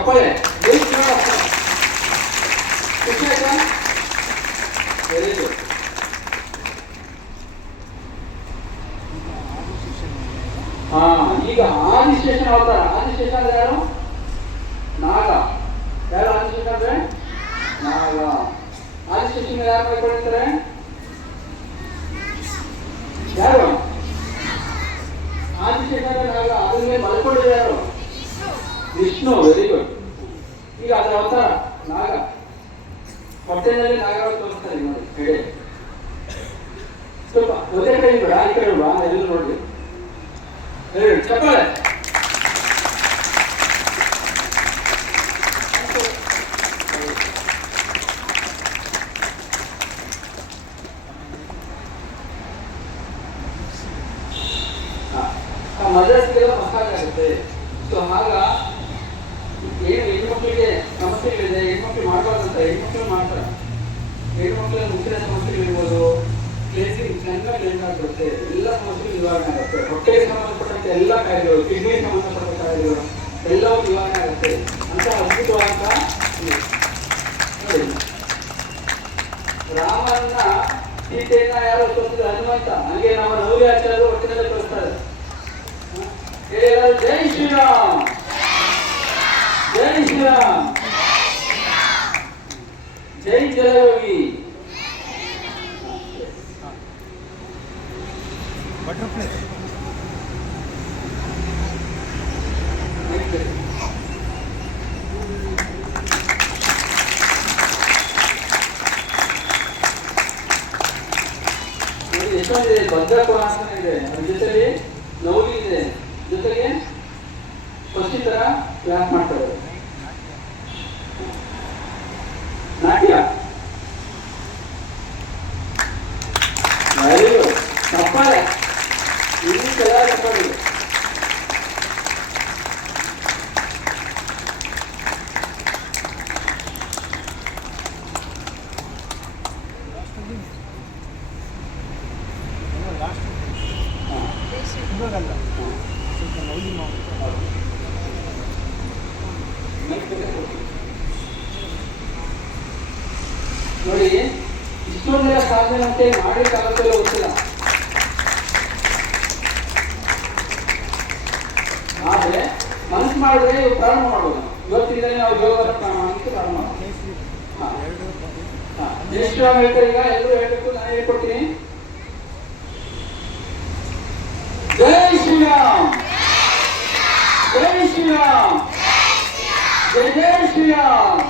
ಚಪ್ಪಾಳೆ. ಖುಷಿ ಆಯ್ತಾ? Very good. ಹಾ, ಈಗ ಆದಿಶೇಷನ ಅವತಾರ. ಆದಿಶೇಷ ಅಂದ್ರೆ ಯಾರು? ನಾಗ. ಯಾರು ಆದಿಶೇಷ ಅಂದ್ರೆ? ನಾಗ. ಆದಿಶೇಷನ ಯಾರು ಮಾಡ್ಕೊಂಡಿರ್ತಾರೆ? ಯಾರು? ಆದಿಶೇಷ ನಾಗ. ಅದ್ರ ಮೇಲೆ ಮಲ್ಕೊಂಡಿದ್ದಾರೆ ಯಾರು? ವಿಷ್ಣು. Very good. ಈಗ ಅದರ ಅವತಾರ ನಾಗ. ಹೊಟ್ಟೆನಲ್ಲಿ ನಾಗರಾಜ್ ತೋರಿಸ್ತಾರೆ ನೋಡಿ. ಹೇಳಿ ಸ್ವಲ್ಪ ಒಂದೇ ಕಡೆ ಬೇಡ, ಈ ಕಡೆ ಬಾ, ಎಲ್ಲರೂ ನೋಡ್ರಿ. ಹೇಳಿ ಚಪ್ಪಾಳೆ. ಮದ್ರಸ್ಗೆಲ್ಲ ಮಸಾಲೆ ಆಗುತ್ತೆ. ಸೊ ಆಗ ಏನು ಹೆಣ್ಮಕ್ಳಿಗೆ ಸಮಸ್ಯೆಗಳಿದೆ, ಹೆಣ್ಮಕ್ಳು ಮಾಡಬಾರ್ದಂತ ಹೆಣ್ಮಕ್ಳು ಮಾಡ್ತಾರೆ. ಹೆಣ್ಮಕ್ಳ ಮುಖ್ಯ ಸಮಸ್ಯೆಗಳಿರ್ಬೋದು, ಪ್ಲೇಸಿಂಗ್ ಚೆನ್ನಾಗಿ ಕ್ಲೀನ್ ಆಗಿರುತ್ತೆ, ಎಲ್ಲ ಸಮಸ್ಯೆಗಳು ನಿವಾರಣೆ ಆಗುತ್ತೆ. ಹೊಟ್ಟೆಗೆ ಸಂಬಂಧಪಟ್ಟಂತೆ ಎಲ್ಲ ಕಾಯಿಲೆಗಳು, ಕಿಡ್ನಿಗೆ ಸಂಬಂಧಪಟ್ಟ ಕಾಯಿಲೆಗಳು ಎಲ್ಲವೂ ನಿವಾರಣೆ ಆಗುತ್ತೆ ಅಂತ ಅದ್ಭುತವಾದಂತ ನೋಡಿ. ರಾಮನ ಸೀತೆಯನ್ನ ಯಾರು ತೋರಿಸಿದ್ರು? ಹನುಮಂತ. ಹಂಗೆ ನಮ್ಮ ನವರಿ ಆಚಾರ್ಯರು ಒಟ್ಟಿನಲ್ಲಿ ತೋರಿಸ್ತಾರೆ. ಜೈ ಶ್ರೀರಾಮ್, ಜೈ ಶ್ರೀರಾಮ್, ಜೈ ಜಲಯೋಗಿ. ಎಷ್ಟೊಂದಿದೆ. ಭದ್ರಕೋನಾಸನ ಇದೆ, ಅದ್ರ ಜೊತೆಲಿ ನೌಲಿ ಇದೆ, ಜೊತೆಗೆ ಫಸ್ಟ್ ತರ ಕ್ಲಾಸ್ ಮಾಡ್ತಾರೆ. ನಾಟ್ಯ ತಪ್ಪಾಳೆ. ಇಲ್ಲಿ ಕೆಲ ತಪ್ಪಾಗಿದೆ. ನೋಡಿ, ಇಷ್ಟೊಂದೆಲ್ಲ ಸಾಧನೆ ಅಂತ ಮಾಡಲಿಕ್ಕಾಗತ್ತಲ್ಲ ಗೊತ್ತಿಲ್ಲ. ಆದ್ರೆ ಮನಸ್ಸು ಮಾಡಿದ್ರೆ ಪ್ರಾರಂಭ ಮಾಡ್ಬೋದು. ಇವತ್ತಿಂದಲೇ ನಾವು ಯೋಗದ ಪ್ರಾರಂಭ ಮಾಡೋದು. ಎಷ್ಟು ಹೇಳ್ತಾರೆ ಈಗ ಎಲ್ಲರೂ ಹೇಳ್ಬೇಕು, ನಾನು ಹೇಳ್ಕೊಡ್ತೀನಿ. ಜೈ ಶ್ರೀರಾಮ್, ಜೈ ಶ್ರೀರಾಮ್, ಜೈ ಜೈ ಶ್ರೀರಾಮ್.